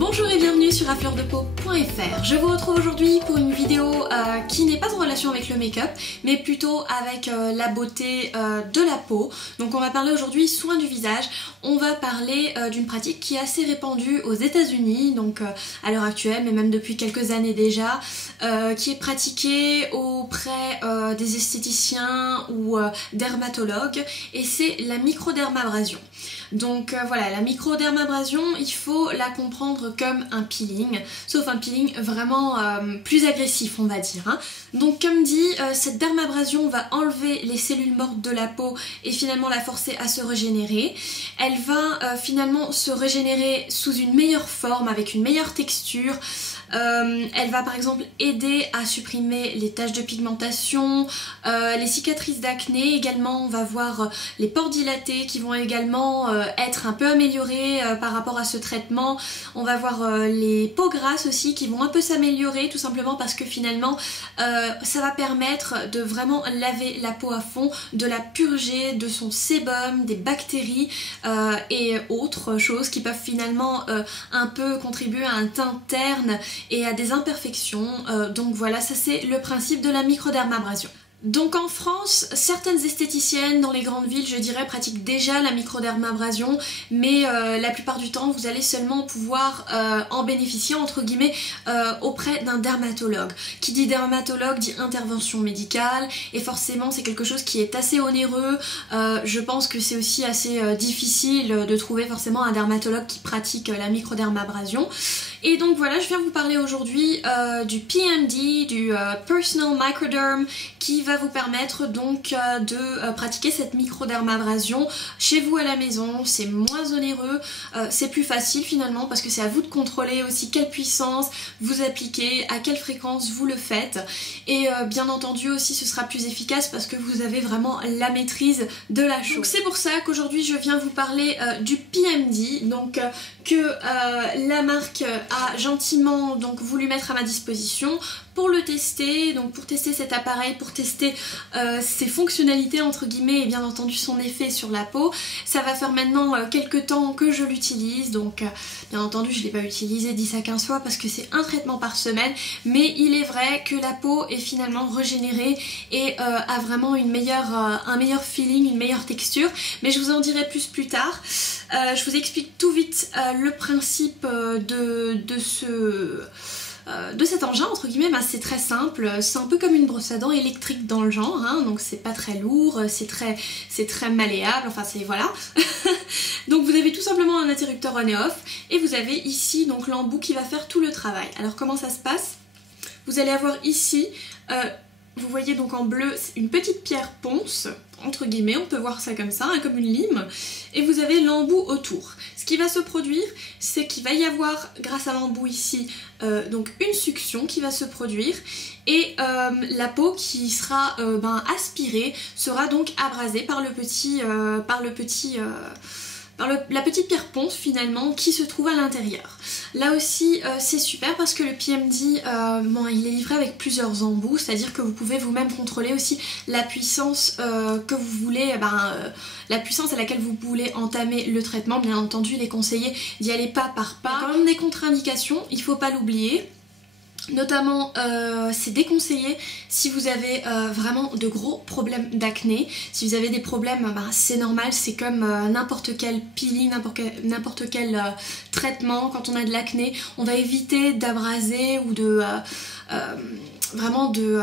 Bonjour et bienvenue sur afleurdepeau.fr. Je vous retrouve aujourd'hui pour une vidéo qui n'est pas en relation avec le make-up, mais plutôt avec la beauté de la peau. Donc on va parler aujourd'hui soins du visage. On va parler d'une pratique qui est assez répandue aux États-Unis, donc à l'heure actuelle, mais même depuis quelques années déjà, qui est pratiquée auprès des esthéticiens ou dermatologues, et c'est la microdermabrasion. Donc voilà, la microdermabrasion, il faut la comprendre comme un peeling, sauf un peeling vraiment plus agressif, on va dire. Donc comme dit, cette dermabrasion va enlever les cellules mortes de la peau et finalement la forcer à se régénérer. Elle va finalement se régénérer sous une meilleure forme, avec une meilleure texture. Elle va par exemple aider à supprimer les taches de pigmentation, les cicatrices d'acné également. On va voir les pores dilatés qui vont également être un peu améliorés par rapport à ce traitement. On va voir les peaux grasses aussi qui vont un peu s'améliorer, tout simplement parce que finalement ça va permettre de vraiment laver la peau à fond, de la purger de son sébum, des bactéries et autres choses qui peuvent finalement un peu contribuer à un teint terne et à des imperfections. Donc voilà, ça c'est le principe de la microdermabrasion. Donc en France, certaines esthéticiennes dans les grandes villes, je dirais, pratiquent déjà la microdermabrasion, mais la plupart du temps, vous allez seulement pouvoir en bénéficier, entre guillemets, auprès d'un dermatologue. Qui dit dermatologue dit intervention médicale, et forcément c'est quelque chose qui est assez onéreux. Je pense que c'est aussi assez difficile de trouver forcément un dermatologue qui pratique la microdermabrasion. Et donc voilà, je viens vous parler aujourd'hui du PMD, du Personal Microderm, qui va vous permettre donc de pratiquer cette microdermabrasion chez vous à la maison. C'est moins onéreux, c'est plus facile finalement parce que c'est à vous de contrôler aussi quelle puissance vous appliquez, à quelle fréquence vous le faites, et bien entendu aussi ce sera plus efficace parce que vous avez vraiment la maîtrise de la chose. Donc c'est pour ça qu'aujourd'hui je viens vous parler du PMD, donc que la marque a gentiment donc voulu mettre à ma disposition pour le tester, donc pour tester cet appareil, pour tester ses fonctionnalités entre guillemets et bien entendu son effet sur la peau. Ça va faire maintenant quelques temps que je l'utilise, donc bien entendu je ne l'ai pas utilisé 10 à 15 fois parce que c'est un traitement par semaine, mais il est vrai que la peau est finalement régénérée et a vraiment un meilleur feeling, une meilleure texture, mais je vous en dirai plus tard. Je vous explique tout vite le principe de cet engin entre guillemets. C'est très simple, c'est un peu comme une brosse à dents électrique dans le genre, donc c'est pas très lourd, c'est très malléable, enfin c'est voilà. Donc vous avez tout simplement un interrupteur on et off, et vous avez ici donc l'embout qui va faire tout le travail. Alors comment ça se passe? Vous allez avoir ici, vous voyez donc en bleu, une petite pierre ponce, entre guillemets, on peut voir ça comme ça, comme une lime, et vous avez l'embout autour. Ce qui va se produire, c'est qu'il va y avoir, grâce à l'embout ici, donc une succion qui va se produire, et la peau qui sera aspirée sera donc abrasée par la petite pierre ponce finalement qui se trouve à l'intérieur. Là aussi c'est super parce que le PMD il est livré avec plusieurs embouts, c'est-à-dire que vous pouvez vous-même contrôler aussi la puissance que vous voulez, la puissance à laquelle vous voulez entamer le traitement. Bien entendu il est conseillé d'y aller pas par pas. Il y a quand même des contre-indications, il faut pas l'oublier. Notamment c'est déconseillé si vous avez vraiment de gros problèmes d'acné. Si vous avez des problèmes, c'est normal, c'est comme n'importe quel peeling, n'importe quel traitement. Quand on a de l'acné, on va éviter d'abraser ou de vraiment de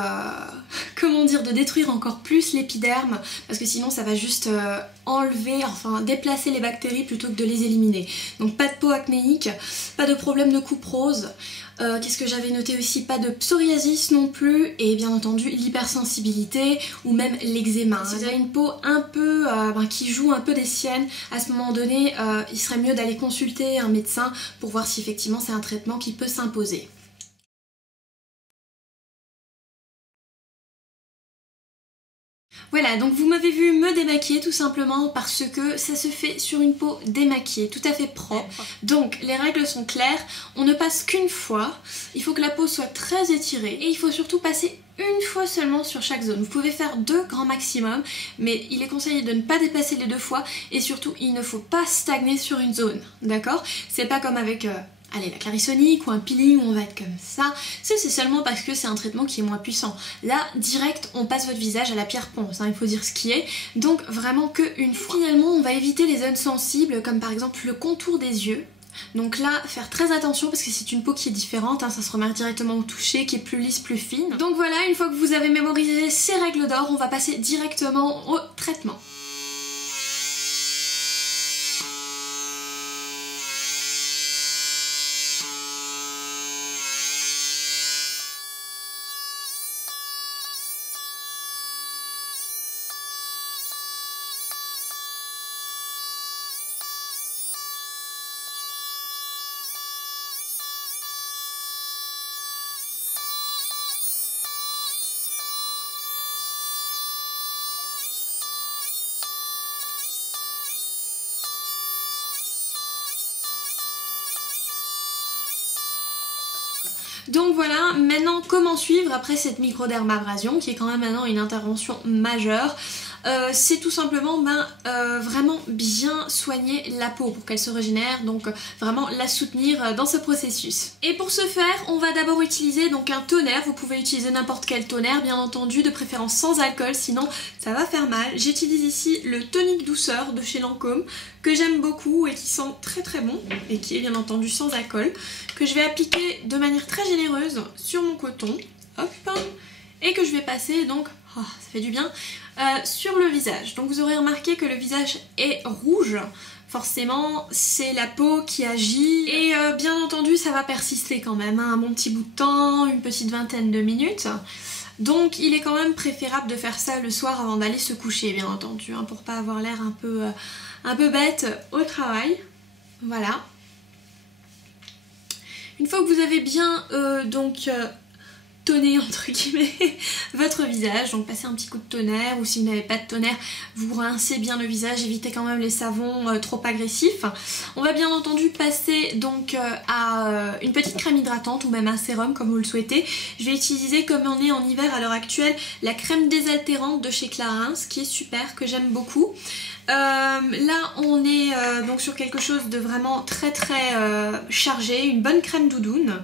comment dire, de détruire encore plus l'épiderme, parce que sinon ça va juste enlever, enfin déplacer les bactéries plutôt que de les éliminer. Donc pas de peau acnéique, pas de problème de coupe rose. Qu'est-ce que j'avais noté aussi? Pas de psoriasis non plus, et bien entendu l'hypersensibilité ou même l'eczéma. Si vous avez une peau un peu qui joue un peu des siennes, à ce moment donné il serait mieux d'aller consulter un médecin pour voir si effectivement c'est un traitement qui peut s'imposer. Voilà, donc vous m'avez vu me démaquiller tout simplement parce que ça se fait sur une peau démaquillée, tout à fait propre. Donc les règles sont claires, on ne passe qu'une fois, il faut que la peau soit très étirée et il faut surtout passer une fois seulement sur chaque zone. Vous pouvez faire 2 grand maximum, mais il est conseillé de ne pas dépasser les 2 fois et surtout il ne faut pas stagner sur une zone, d'accord? C'est pas comme avec allez, la Clarisonic ou un peeling où on va être comme ça, c'est seulement parce que c'est un traitement qui est moins puissant. Là, direct, on passe votre visage à la pierre ponce, hein, il faut dire ce qui est. Donc vraiment qu'une fois. Finalement, on va éviter les zones sensibles comme par exemple le contour des yeux. Donc là, faire très attention parce que c'est une peau qui est différente, hein, ça se remarque directement au toucher, qui est plus lisse, plus fine. Donc voilà, une fois que vous avez mémorisé ces règles d'or, on va passer directement au traitement. Donc voilà, maintenant comment suivre après cette microdermabrasion qui est quand même maintenant une intervention majeure. C'est tout simplement vraiment bien soigner la peau pour qu'elle se régénère, donc vraiment la soutenir dans ce processus. Et pour ce faire, on va d'abord utiliser donc un toner. Vous pouvez utiliser n'importe quel toner, bien entendu, de préférence sans alcool, sinon ça va faire mal. J'utilise ici le tonique douceur de chez Lancôme, que j'aime beaucoup et qui sent très très bon, et qui est bien entendu sans alcool, que je vais appliquer de manière très généreuse sur mon coton, hop, et que je vais passer donc, oh, ça fait du bien, sur le visage. Donc vous aurez remarqué que le visage est rouge, forcément c'est la peau qui agit, et bien entendu ça va persister quand même, hein, un bon petit bout de temps, une petite vingtaine de minutes. Donc il est quand même préférable de faire ça le soir avant d'aller se coucher, bien entendu, hein, pour pas avoir l'air un peu bête au travail. Voilà. Une fois que vous avez bien toner entre guillemets votre visage, donc passez un petit coup de tonnerre, ou si vous n'avez pas de tonnerre, vous rincez bien le visage, évitez quand même les savons trop agressifs. On va bien entendu passer donc à une petite crème hydratante ou même un sérum comme vous le souhaitez. Je vais utiliser, comme on est en hiver à l'heure actuelle, la crème désaltérante de chez Clarins qui est super, que j'aime beaucoup. Là on est donc sur quelque chose de vraiment très chargé, une bonne crème doudoune.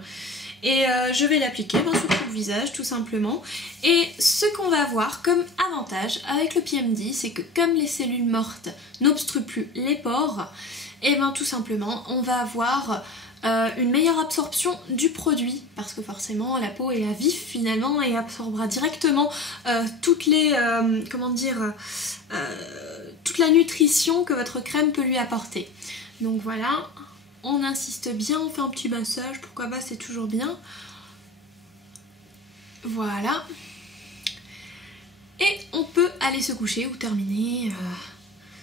Et je vais l'appliquer sur tout le visage tout simplement. Et ce qu'on va avoir comme avantage avec le PMD, c'est que comme les cellules mortes n'obstruent plus les pores, et bien tout simplement on va avoir une meilleure absorption du produit, parce que forcément la peau est à vif finalement et absorbera directement toute la nutrition que votre crème peut lui apporter. Donc voilà. On insiste bien, on fait un petit massage, pourquoi pas, c'est toujours bien. Voilà. Et on peut aller se coucher ou terminer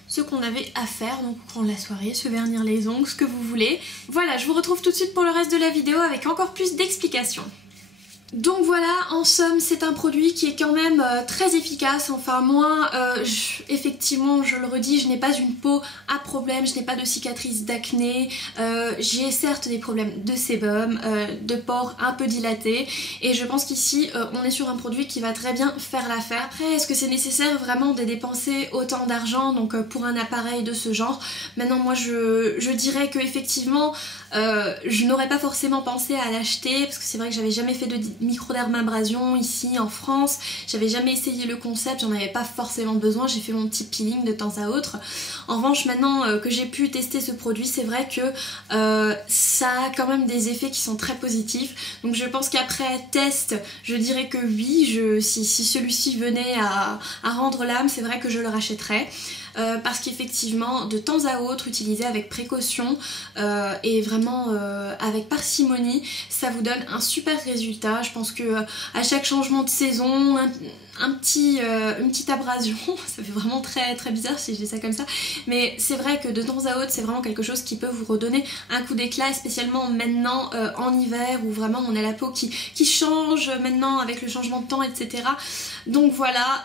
ce qu'on avait à faire, donc prendre la soirée, se vernir les ongles, ce que vous voulez. Voilà, je vous retrouve tout de suite pour le reste de la vidéo avec encore plus d'explications. Donc voilà, en somme c'est un produit qui est quand même très efficace. Enfin moi, effectivement je le redis, je n'ai pas une peau à problème, je n'ai pas de cicatrices d'acné, j'ai certes des problèmes de sébum, de pores un peu dilatés, et je pense qu'ici on est sur un produit qui va très bien faire l'affaire. Après, est-ce que c'est nécessaire vraiment de dépenser autant d'argent donc pour un appareil de ce genre? Maintenant moi je dirais que effectivement je n'aurais pas forcément pensé à l'acheter, parce que c'est vrai que j'avais jamais fait de microdermabrasion ici en France, j'avais jamais essayé le concept, j'en avais pas forcément besoin, j'ai fait mon petit peeling de temps à autre. En revanche maintenant que j'ai pu tester ce produit, c'est vrai que ça a quand même des effets qui sont très positifs, donc je pense qu'après test je dirais que oui, si celui-ci venait à rendre l'âme, c'est vrai que je le rachèterais. Parce qu'effectivement de temps à autre, utilisé avec précaution et vraiment avec parcimonie, ça vous donne un super résultat. Je pense que à chaque changement de saison, une petite abrasion, ça fait vraiment très bizarre si je dis ça comme ça, mais c'est vrai que de temps à autre c'est vraiment quelque chose qui peut vous redonner un coup d'éclat, spécialement maintenant en hiver où vraiment on a la peau qui change maintenant avec le changement de temps, etc. Donc voilà,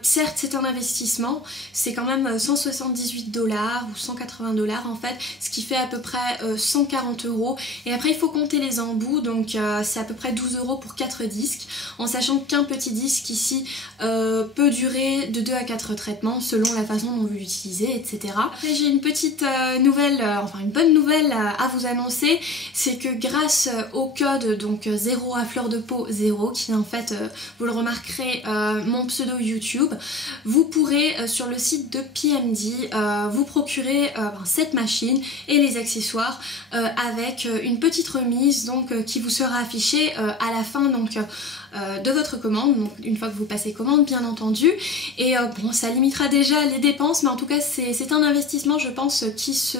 certes c'est un investissement, c'est quand même même 178 $ ou 180 $ en fait, ce qui fait à peu près 140 €. Et après il faut compter les embouts, donc c'est à peu près 12 € pour 4 disques, en sachant qu'un petit disque ici peut durer de 2 à 4 traitements selon la façon dont vous l'utilisez, etc. Après j'ai une petite nouvelle, enfin une bonne nouvelle à vous annoncer, c'est que grâce au code donc 0 à fleur de peau 0, qui est en fait, vous le remarquerez, mon pseudo YouTube, vous pourrez sur le site de PMD vous procurer cette machine et les accessoires avec une petite remise donc qui vous sera affichée à la fin donc de votre commande, donc une fois que vous passez commande bien entendu. Et bon, ça limitera déjà les dépenses, mais en tout cas c'est un investissement je pense qui se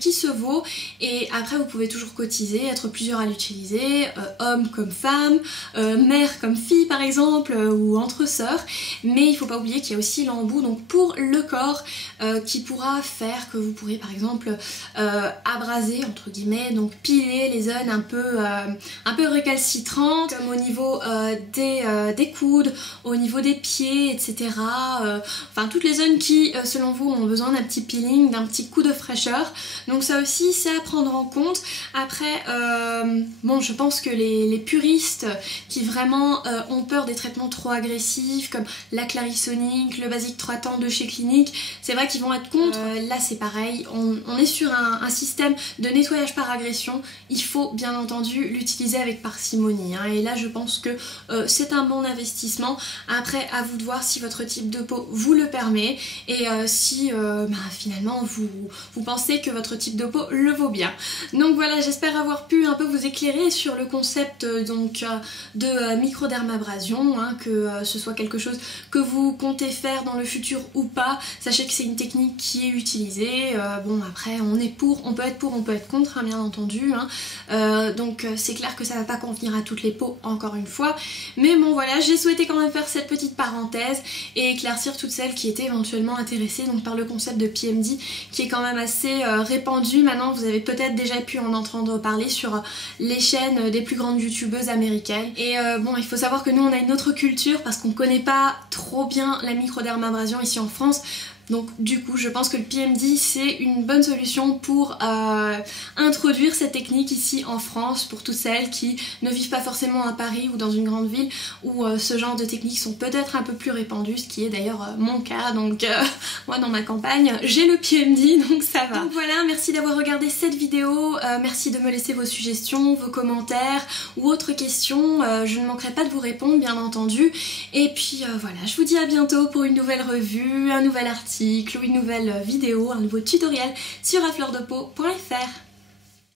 qui se vaut. Et après vous pouvez toujours cotiser, être plusieurs à l'utiliser, hommes comme femmes, mère comme fille par exemple, ou entre sœurs. Mais il faut pas oublier qu'il y a aussi l'embout donc pour le corps qui pourra faire que vous pourrez par exemple abraser entre guillemets, donc piler les zones un peu récalcitrantes, comme au niveau des coudes, au niveau des pieds, etc. Enfin toutes les zones qui selon vous ont besoin d'un petit peeling, d'un petit coup de fraîcheur. Donc ça aussi c'est à prendre en compte. Après bon, je pense que les puristes qui vraiment ont peur des traitements trop agressifs comme la Clarisonic, le Basic 3 temps de chez Clinique, c'est vrai qu'ils vont être contre. Là c'est pareil, on est sur un système de nettoyage par agression. Il faut bien entendu l'utiliser avec parcimonie, hein. Et là je pense que c'est un bon investissement. Après à vous de voir si votre type de peau vous le permet et si finalement vous pensez que votre type de peau le vaut bien. Donc voilà, j'espère avoir pu un peu vous éclairer sur le concept donc de microdermabrasion, hein, que ce soit quelque chose que vous comptez faire dans le futur ou pas. Sachez que c'est une technique qui est utilisée. Bon après on peut être pour, on peut être contre, hein, bien entendu, hein. Donc c'est clair que ça va pas convenir à toutes les peaux encore une fois, mais bon voilà, j'ai souhaité quand même faire cette petite parenthèse et éclaircir toutes celles qui étaient éventuellement intéressées donc par le concept de PMD qui est quand même assez répandu. Maintenant vous avez peut-être déjà pu en entendre parler sur les chaînes des plus grandes youtubeuses américaines. Et bon, il faut savoir que nous on a une autre culture parce qu'on connaît pas trop bien la microdermabrasion ici en France. Donc du coup je pense que le PMD c'est une bonne solution pour introduire cette technique ici en France pour toutes celles qui ne vivent pas forcément à Paris ou dans une grande ville où ce genre de techniques sont peut-être un peu plus répandues, ce qui est d'ailleurs mon cas. Donc moi dans ma campagne j'ai le PMD, donc ça va. Donc voilà, merci d'avoir regardé cette vidéo, merci de me laisser vos suggestions, vos commentaires ou autres questions, je ne manquerai pas de vous répondre bien entendu. Et puis voilà, je vous dis à bientôt pour une nouvelle revue, un nouvel article ou une nouvelle vidéo, un nouveau tutoriel sur afleurdepeau.fr.